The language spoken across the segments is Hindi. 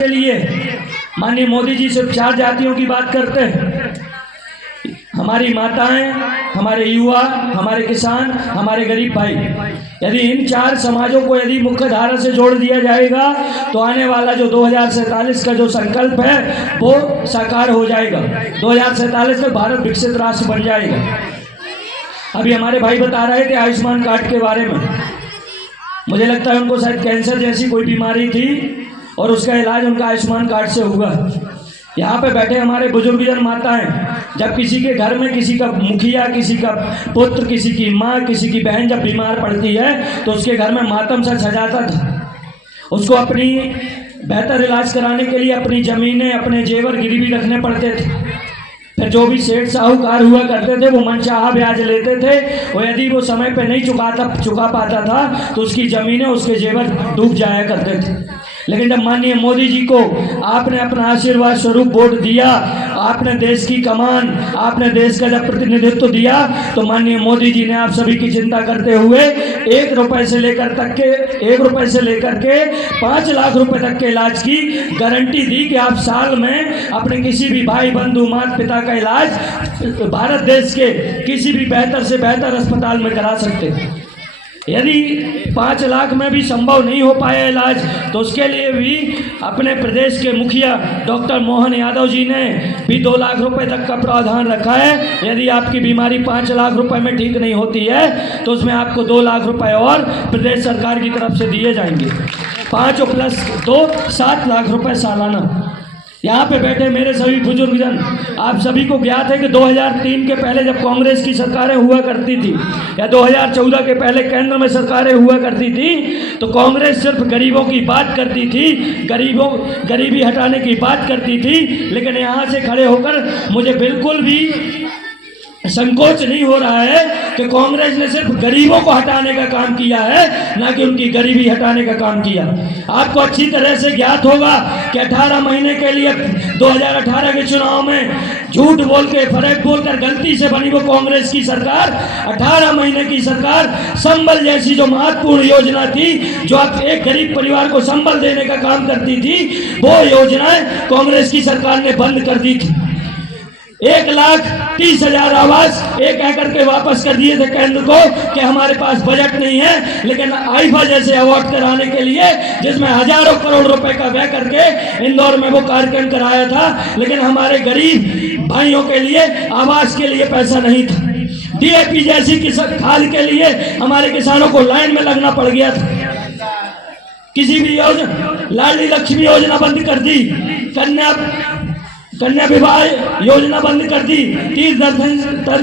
के लिए माननीय मोदी जी सिर्फ 4 जातियों की बात करते हैं। हमारी माताएं, हमारे युवा, हमारे किसान, हमारे गरीब भाई, यदि इन 4 समाजों को यदि मुख्य धारा से जोड़ दिया जाएगा तो आने वाला जो 2047 का जो संकल्प है वो साकार हो जाएगा। 2047 तक भारत विकसित राष्ट्र बन जाएगा। अभी हमारे भाई बता रहे थे आयुष्मान कार्ड के बारे में। मुझे लगता है उनको शायद कैंसर जैसी कोई बीमारी थी और उसका इलाज उनका आयुष्मान कार्ड से हुआ। यहाँ पे बैठे हमारे बुजुर्गजन माताएं, जब किसी के घर में किसी का मुखिया, किसी का पुत्र, किसी की माँ, किसी की बहन जब बीमार पड़ती है तो उसके घर में मातम सा छजाता था। उसको अपनी बेहतर इलाज कराने के लिए अपनी ज़मीनें, अपने जेवर गिरवी रखने पड़ते थे। फिर जो भी सेठ साहूकार हुआ करते थे वो मनचाहा ब्याज लेते थे और यदि वो समय पे नहीं चुका पाता था तो उसकी ज़मीनें, उसके जेवर डूब जाया करते थे। लेकिन जब माननीय मोदी जी को आपने अपना आशीर्वाद स्वरूप वोट दिया, आपने देश की कमान, आपने देश का जब प्रतिनिधित्व दिया तो माननीय मोदी जी ने आप सभी की चिंता करते हुए 1 रुपए से लेकर के 5 लाख रुपए तक के इलाज की गारंटी दी कि आप साल में अपने किसी भी भाई बंधु माता पिता का इलाज भारत देश के किसी भी बेहतर से बेहतर अस्पताल में करा सकते हैं। यदि 5 लाख में भी संभव नहीं हो पाया इलाज तो उसके लिए भी अपने प्रदेश के मुखिया डॉक्टर मोहन यादव जी ने भी 2 लाख रुपए तक का प्रावधान रखा है। यदि आपकी बीमारी 5 लाख रुपए में ठीक नहीं होती है तो उसमें आपको 2 लाख रुपए और प्रदेश सरकार की तरफ से दिए जाएंगे। 5 + 2 7 लाख रुपए सालाना। यहाँ पे बैठे मेरे सभी बुजुर्गजन, आप सभी को ज्ञात है कि 2003 के पहले जब कांग्रेस की सरकारें हुआ करती थी या 2014 के पहले केंद्र में सरकारें हुआ करती थी तो कांग्रेस सिर्फ गरीबों की बात करती थी, गरीबी हटाने की बात करती थी। लेकिन यहाँ से खड़े होकर मुझे बिल्कुल भी संकोच नहीं हो रहा है कि कांग्रेस ने सिर्फ गरीबों को हटाने का काम किया है, ना कि उनकी गरीबी हटाने का काम किया। आपको अच्छी तरह से ज्ञात होगा कि 18 महीने के लिए 2018 के चुनाव में झूठ बोल के, फरेब बोलकर गलती से बनी वो कांग्रेस की सरकार, 18 महीने की सरकार संबल जैसी जो महत्वपूर्ण योजना थी, जो आप एक गरीब परिवार को संबल देने का काम करती थी, वो योजनाएं कांग्रेस की सरकार ने बंद कर दी थी। 1,30,000 आवास एक करके वापस कर दिए थे केंद्र को कि हमारे पास बजट नहीं है। लेकिन आईफा जैसे अवार्ड कराने के लिए जिसमें हजारों करोड़ रुपए का व्यय करके इंदौर में वो कार्यक्रम कराया था, लेकिन हमारे गरीब भाइयों के लिए आवास के लिए पैसा नहीं था। DAP जैसी खाद के लिए हमारे किसानों को लाइन में लगना पड़ गया था। किसी भी योजना, लाडली लक्ष्मी योजना बंद कर दी, कन्या विवाह योजना बंद कर दी, तीर्थ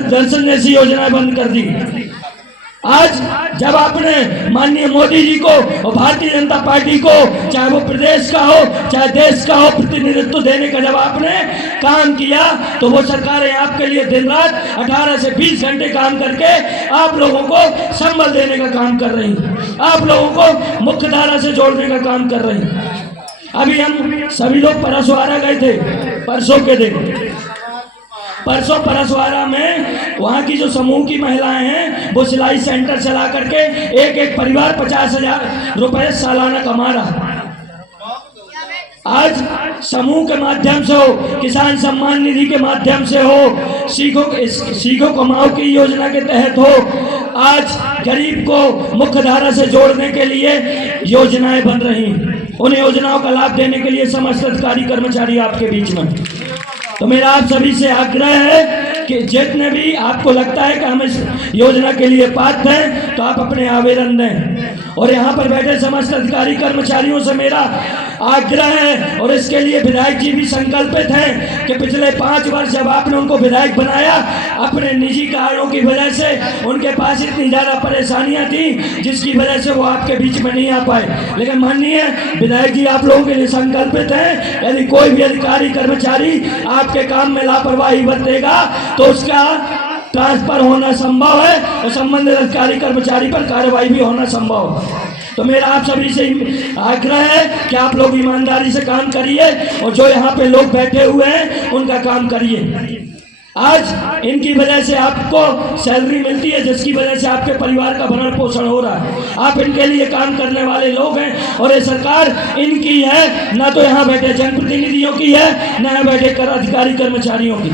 दर्शन जैसी योजनाएं बंद कर दी। आज जब आपने माननीय मोदी जी को और भारतीय जनता पार्टी को, चाहे वो प्रदेश का हो चाहे देश का हो, प्रतिनिधित्व देने का जब आपने काम किया तो वो सरकारें आपके लिए दिन रात 18 से 20 घंटे काम करके आप लोगों को संबल देने का काम कर रही हैं, आप लोगों को मुख्य धारा से जोड़ने का काम कर रही हैं। अभी हम सभी लोग परसवाड़ा गए थे परसों के दिन। परसों परसवाड़ा में वहाँ की जो समूह की महिलाएं हैं वो सिलाई सेंटर चला करके एक परिवार 50,000 रुपए सालाना कमा रहा। आज समूह के माध्यम से हो, किसान सम्मान निधि के माध्यम से हो, सीखो कमाओ की योजना के तहत हो, आज गरीब को मुख्य धारा से जोड़ने के लिए योजनाएं बन रही हैं। उन योजनाओं का लाभ देने के लिए समस्त अधिकारी कर्मचारी आपके बीच में। तो मेरा आप सभी से आग्रह है कि जितने भी आपको लगता है कि हम इस योजना के लिए पात्र हैं तो आप अपने आवेदन दें। और यहाँ पर बैठे समस्त अधिकारी कर्मचारियों से मेरा आग्रह है और इसके लिए विधायक जी भी संकल्पित हैं कि पिछले 5 वर्ष जब आपने उनको विधायक बनाया, अपने निजी कारणों की वजह से उनके पास इतनी ज़्यादा परेशानियां थी जिसकी वजह से वो आपके बीच में नहीं आ पाए। लेकिन माननीय विधायक जी आप लोगों के लिए संकल्पित हैं, यदि कोई भी अधिकारी कर्मचारी आपके काम में लापरवाही बरतेगा तो उसका ट्रांसफर होना संभव है और संबंधित अधिकारी कर्मचारी पर कार्रवाई भी होना संभव है। तो मेरा आप सभी से आग्रह है कि आप लोग ईमानदारी से काम करिए और जो यहाँ पे लोग बैठे हुए हैं उनका काम करिए। आज इनकी वजह से आपको सैलरी मिलती है, जिसकी वजह से आपके परिवार का भरण पोषण हो रहा है। आप इनके लिए काम करने वाले लोग हैं और ये सरकार इनकी है, ना तो यहाँ बैठे जनप्रतिनिधियों की है, ना यहाँ बैठे कर अधिकारी कर्मचारियों की।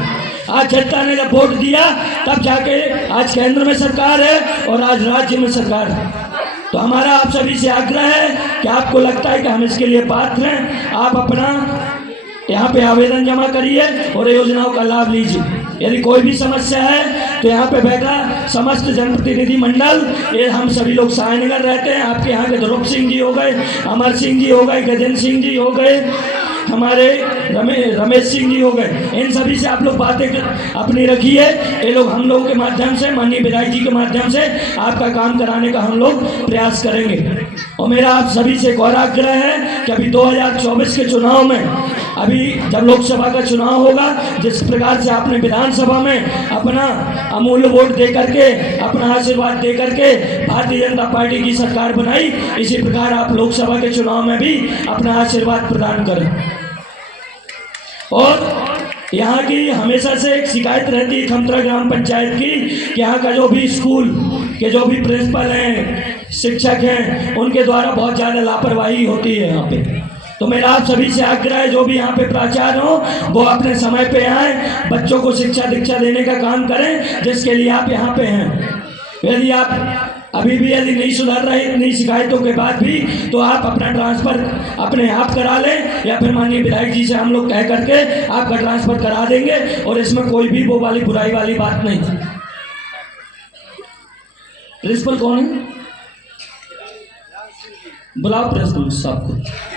आज जनता ने जब वोट दिया तब जाके आज केंद्र में सरकार है और आज राज्य में सरकार है। तो हमारा आप सभी से आग्रह है कि आपको लगता है कि हम इसके लिए पात्र हैं, आप अपना यहाँ पे आवेदन जमा करिए और योजनाओं का लाभ लीजिए। यदि कोई भी समस्या है तो यहाँ पे बैठा समस्त जनप्रतिनिधि मंडल, ये हम सभी लोग सहायनगर रहते हैं। आपके यहाँ के ध्रुव सिंह जी हो गए, अमर सिंह जी हो गए, गजेंद्र सिंह जी हो गए, हमारे रमेश सिंह जी हो गए, इन सभी से आप लोग बातें अपनी रखिए। ये लोग हम लोगों के माध्यम से, माननीय विधायक जी के माध्यम से आपका काम कराने का हम लोग प्रयास करेंगे। और मेरा आप सभी से एक और आग्रह है कि अभी 2024 के चुनाव में, अभी जब लोकसभा का चुनाव होगा, जिस प्रकार से आपने विधानसभा में अपना अमूल्य वोट दे करके, अपना आशीर्वाद दे करके भारतीय जनता पार्टी की सरकार बनाई, इसी प्रकार आप लोकसभा के चुनाव में भी अपना आशीर्वाद प्रदान करें। और यहाँ की हमेशा से एक शिकायत रहती है खमतरा ग्राम पंचायत की कि यहाँ का जो भी स्कूल के जो भी प्रिंसिपल हैं, शिक्षक हैं, उनके द्वारा बहुत ज़्यादा लापरवाही होती है यहाँ पे। तो मेरा आप सभी से आग्रह है, जो भी यहाँ पे प्राचार्य हो वो अपने समय पे आए, बच्चों को शिक्षा दीक्षा देने का काम करें, जिसके लिए आप यहाँ पे हैं। यदि आप अभी भी यदि नहीं सुधर रहे इतनी शिकायतों के बाद भी, तो आप अपना ट्रांसफ़र अपने आप करा लें, या फिर माननीय विधायक जी से हम लोग कह करके आपका ट्रांसफ़र करा देंगे। और इसमें कोई भी वो वाली बुराई वाली बात नहीं। प्रिंसिपल कौन है? बुलाओ प्रिंसिपल साहब को।